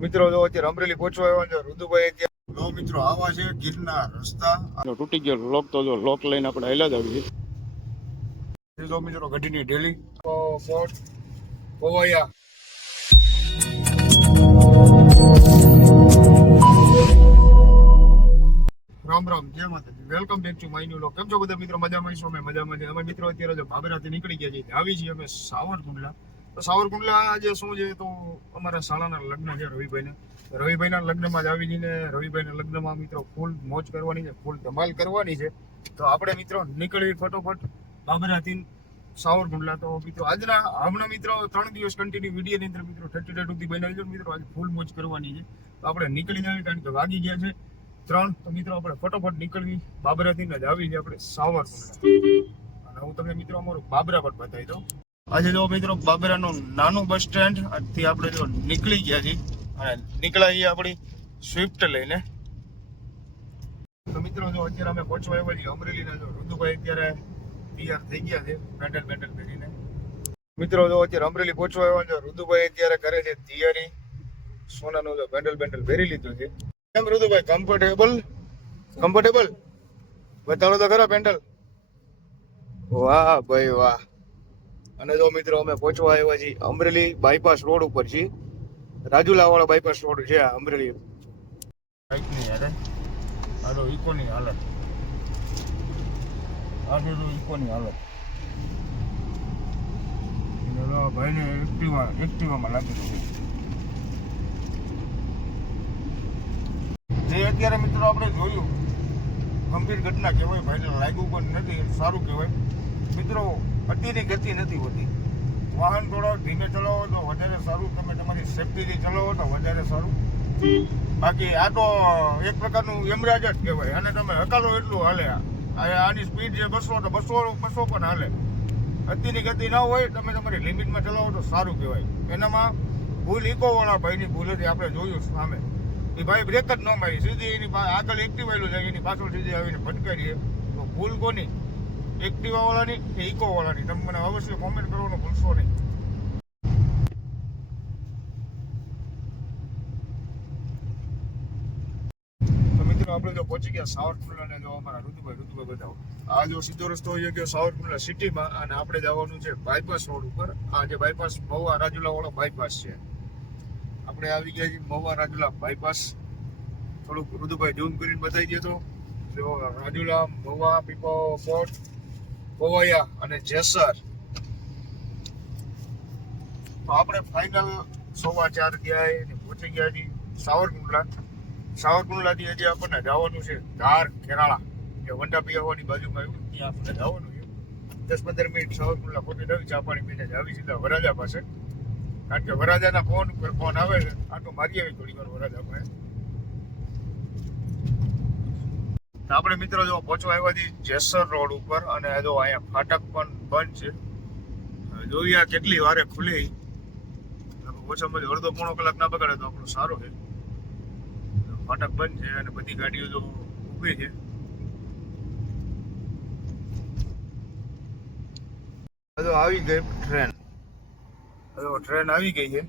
મિત્રો જો અત્યારે અમરેલી પહોંચવા આવ્યા છે ઋતુભાઈ અત્યારે લો મિત્રો આવા છે ગીરના રસ્તા તૂટી ગયો લોક તો જો લોક લઈને આપણે હેલા જ આવી જો મિત્રો ગાડીની ઢેલી ફોર્ટ પવાયા રામ રામ જય માતાજી welcome back to my new vlog કેમ છો બધા મિત્રો મજામાં છો અમે મજામાં છે અમે મિત્રો અત્યારે જો બાબરાથી નીકળી ગયા છીએ આવી છીએ અમે સાવરકુંડલા તો સાવરકુંડલા આજે શું છે તો અમારા શાળાના લગ્ન છે રવિભાઈના લગ્નમાં જ આવી જઈને રવિભાઈના લગ્નમાં મિત્રો ફૂલ મોજ કરવાની છે ફૂલ ધમાલ કરવાની છે તો આપણે મિત્રો નીકળી ફટોફટ બાબરાથી સાવરકુંડલા તો મિત્રો હમણાં મિત્રો 3 દિવસ કન્ટિન્યુ વિડીયોની અંદર મિત્રો 30 સુધી બનાવી દો મિત્રો આજે ફૂલ મોજ કરવાની છે તો આપણે નીકળી જઈએ કારણ કે વાગી ગયા છે 3 તો મિત્રો આપણે ફટોફટ નીકળવી બાબરાથી જ આવી છે આપણે સાવરકુંડલા અને હું તમને મિત્રો અમારું બાબરા પર બતાવી દઉં આજે જો મિત્રો બાબરાનું નાનું બસ સ્ટેન્ડ થી આપણે જો નીકળી ગયા છીએ અને નીકળાઈએ આપણી સ્વિફ્ટ લઈને તો મિત્રો જો અત્યારે અમે પહોંચવા આવ્યા છીએ અમરેલીના જો ઋતુભાઈ અત્યારે તૈયાર થઈ ગયા છે પેન્ડલ પહેરીને મિત્રો જો અત્યારે અમરેલી પહોંચવા આવ્યા છે ઋતુભાઈ અત્યારે કરે છે તૈયારી સોનાનું જો પેન્ડલ પહેરી લીધું છે કેમ ઋતુભાઈ કમ્ફર્ટેબલ બતાવો તો ખરા પેન્ડલ વાહ ભાઈ વાહ અને જો મિત્રો અમે પહોંચવા આવ્યા છીએ અમરેલી બાયપાસ રોડ ઉપર છીએ રાજુલા વાળો બાયપાસ રોડ છે અમરેલી બાઇકની હાલત આનો ઇકોની હાલત ભાઈને એક્ટિવામાં લાગી દીધું જે અત્યારે મિત્રો આપણે જોયું ગંભીર ઘટના કહેવાય ભાઈને લાગ્યું પણ નથી સારું કહેવાય મિત્રો અતિની ગતિ નથી હોતી વાહન થોડો ધીમે ચલાવો તો વધારે સારું તમે તમારી સેફટીથી ચલાવો તો વધારે સારું બાકી આ તો એક પ્રકારનું યમરાજ જ કહેવાય અને તમે હકાલો એટલું હાલે આની સ્પીડ જે 200 તો 200 પણ હાલે અતિની ગતિ ના હોય તમે તમારી લિમિટમાં ચલાવો તો સારું કહેવાય એનામાં ભૂલ ઇકોવાળા ભાઈની ભૂલ હતી આપણે જોયું સામે એ ભાઈ બ્રેક જ ન મારી સીધી એની આગળ એક્ટિવાયેલું જાય એની પાછળ સીધી આવીને ભટકારીએ તો ભૂલ કોની એક્ટિવા વાળાની કે ઇકો વાળાની તમે મને અવશ્ય કોમેન્ટ કરવાનું ભૂલશો નહીં તો મિત્રો આપણે જો પહોંચી ગયા સાવરકુંડલા જો અમારા ઋતુભાઈ બતાવો આ જો સીધો રસ્તો હોય કે સાવરકુંડલા સિટીમાં અને આપણે જવાનું છે બાયપાસ રોડ ઉપર આ જે બાયપાસ મહુવા રાજુલા વાળો બાયપાસ છે આપણે આવી ગયા છીએ મહુવા રાજુલા બાયપાસ થોડુંક ઋતુભાઈ ઝૂમ કરીને બતાવી દે તો જો રાજુલા મહુવા પીપો ફોર્ટ પવાયા અને જેસર તો આપણે ફાઇનલ 4:15 ગયા પહોંચી ગયા છીએ સાવરકુંડલાથી હજી આપણને જવાનું છે ધાર કેરાળા કે વંડા પિયાવાની બાજુમાં આવ્યું ત્યાં આપણે જવાનું છે 10-15 મિનિટ સાવરકુંડલા પહોંચી જવી ચા પાણી પીને આવી સીધા વરાજા પાસે કારણ કે વરાજાના ફોન આવે છે આટો મારી આવી થોડી વાર વરાજા પાસે આપણે મિત્રો જો પહોંચવા આવ્યા છીએ જેસર રોડ ઉપર અને જો અહીંયા ફાટક પણ બંધ છે જોઈએ કેટલી વારે ખુલી ઓછામાં અડધો પોણો કલાક ના બગાડે તો આપણું સારું છે ફાટક બંધ છે અને બધી ગાડીઓ જો ઊભી છે આવી ગઈ ટ્રેન આવી ગઈ છે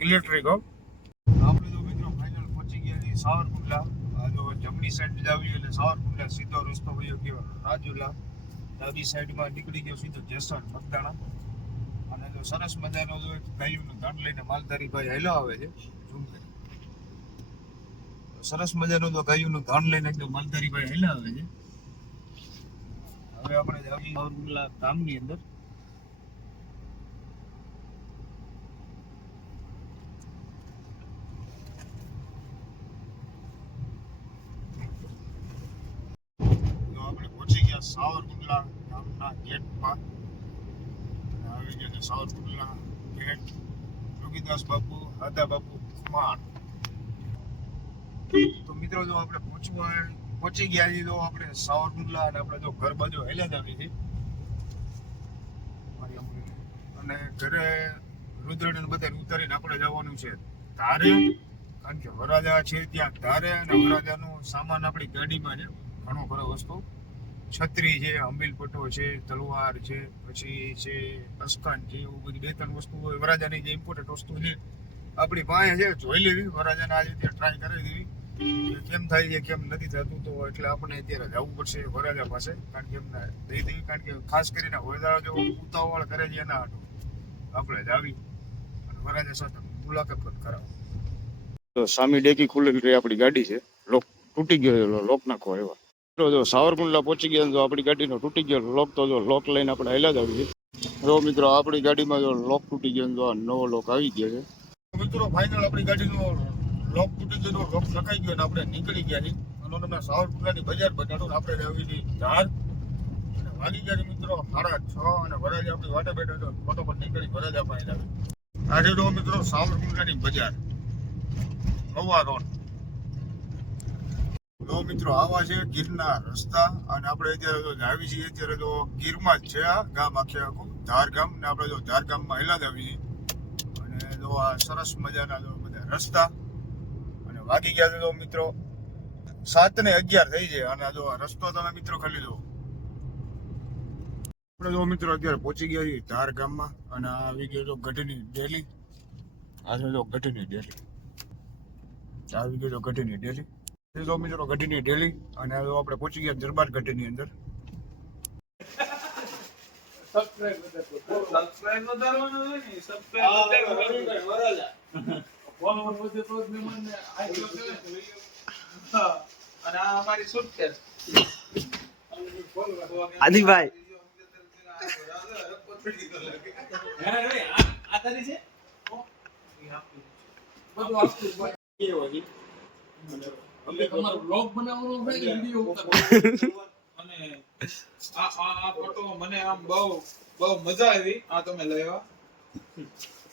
ઇલેક્ટ્રિક આપણે જો મિત્રો ફાઇનલ પહોંચી ગયા છીએ સાવરકુંડલા જમણી સાઈડ જાવી એટલે સાવરકુંડલા સીધો રસ્તો વયો ગયો રાજુલા ડાબી સાઈડમાં નીકળી ગયો સીધો જેસર મગદાણા અને જો સરસ મજાનો જો ગાયુંનું ધાન લઈને માલધારી ભાઈ હેલા આવે છે સરસ મજાનો જો ગાયુંનું ધાન લઈને એકદમ માલધારી ભાઈ હેલા આવે છે હવે આપણે જાવી સાવરકુંડલા ગામની અંદર સાવરકુંડલા ગામના ગેટમાં આવી ગયા સાવરકુંડલા ગેટ યોગીદાસ બાપુ હાદા બાપુ કુમાર તો મિત્રો જો આપણે પહોંચી ગયા છીએ તો આપણે સાવરકુંડલા અને આપણે જો ઘર બાજુ હેલા જ આવી છે અને ઘરે રુદ્રને બધા ઉતારીને આપણે જવાનું છે ધારે કારણ કે વરાજા છે ત્યાં ધારે અને વરાજાનો સામાન આપણી ગાડીમાં છે ઘણો ખરો વસ્તુ છત્રી છે, અંબિલ પટ્ટો છે, તલવાર છે, પછી છે અસ્કાન છે, એવું બધી 2-3 વસ્તુ વરાજાની જે ઇમ્પોર્ટન્ટ વસ્તુ છે આપણી પાસે છે, જોઈ લેવી. વરાજાને આજે ટ્રાય કરી દેવી કે કેમ થાય છે કેમ નથી થતું. તો એટલે આપણે અત્યારે જવું પડશે વરાજા પાસે, કારણ કે એમને દઈ દેવી. કારણ કે ખાસ કરીને વરાજા જો ઉતાવળ કરે છે એના હાટુ આપણે જ આવી અને વરાજા સાથે મુલાકાત પણ કરાવો. તો સામી ડેકી ખુલેલી રહી આપણી ગાડી છે, લોક તૂટી ગયો, લોક નાખો એવા. તો જો સાવરકુંડલા પહોંચી ગયા તો આપણી ગાડીનો તૂટી ગયો લોક, તો જો લોક લઈને આપણે હાલ્યા જ આવી. જો મિત્રો આપણી ગાડીમાં જો લોક તૂટી ગયો તો આ નવો લોક આવી ગયો છે. મિત્રો ફાઇનલ આપણી ગાડીનો લોક તૂટી ગયો, લોક નખાઈ ગયો ને આપણે નીકળી ગયા છીએ. અને તમને સાવરકુંડલાની બજાર બતાડો. આપણે આવી હતી ધાર અને વાગી ગયા છે મિત્રો 6:30 અને વરાજા આપણી વાટે બેઠો હતો. ફટોફટ નીકળી વરાજા પાસે આવી. આજે તો મિત્રો સાવરકુંડલાની બજાર નવા રોડ. તો મિત્રો આવા છે ગીરના રસ્તા અને આપણે અત્યારે જો આવી છીએ અત્યારે તો ગીરમાં જ છે આ ગામ આખું ધાર ગામ. ને આપણે જો ધાર ગામમાં હેલા જ આવી છીએ અને જો આ સરસ મજાના જો બધા રસ્તા. અને વાગી ગયા છે તો મિત્રો 7:11 થઈ છે અને જો આ રસ્તો તમે મિત્રો ખાલી જો. આપણે જો મિત્રો અત્યારે પહોંચી ગયા છીએ ધાર ગામમાં અને આ આવી ગયો તો ગઢની ડેલી. આ છે જો ગઢની ડેલી, આવી ગયો તો ગઢની ડેલી. તો મિત્રો ગઢીની ડેલી અને હવે આપણે પહોંચી ગયા દરબાર ગઢીની અંદર. આદિભાઈ તમારો બ્લોગ બનાવવાનો છે કે વિડિયો ઉતારવાનો? અને આ ફોટો મને આમ બહુ મજા આવી. આ તમે લેવા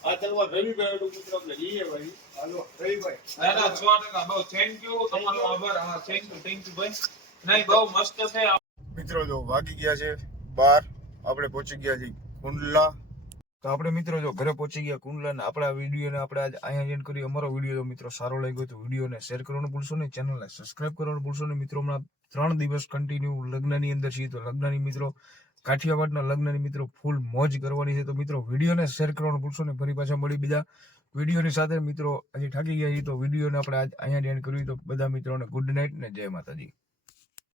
આ તલવાર રવિભાઈ નું મિત્ર આપણે લઈએ ભાઈ. હાલો રવિભાઈ. ના ના 100% બહુ થેન્ક યુ, તમારો આભાર. હા થેન્ક યુ ભાઈ. નહીં બહુ મસ્ત છે. મિત્રો જો વાગી ગયા છે 12, આપણે પહોંચી ગયા છીએ કુંડલા. તો આપણે મિત્રો જો ઘરે પહોંચી ગયા કુંડલા ને આપણા વિડીયોને આપણે આજ અહીંયા એન્ડ કરી. અમારો વિડીયો જો મિત્રો સારો લાગ્યો તો વિડીયોને શેર કરવાનું ભૂલશો નહીં, ચેનલને સબસ્ક્રાઇબ કરવાનું ભૂલશો નહીં. મિત્રો હમણાં 3 દિવસ કન્ટિન્યુ લગ્નની અંદર છીએ તો લગ્નની મિત્રો કાઠિયાવાડના લગ્નની મિત્રો ફૂલ મોજ કરવાની છે. તો મિત્રો વિડીયોને શેર કરવાનું ભૂલશો નહીં. ફરી પાછા મળી બીજા વિડીયોની સાથે. મિત્રો હજી થાકી ગયા છીએ તો વિડીયોને આપણે આજ અહીંયા એન્ડ કર્યું. તો બધા મિત્રોને ગુડ નાઇટ ને જય માતાજી.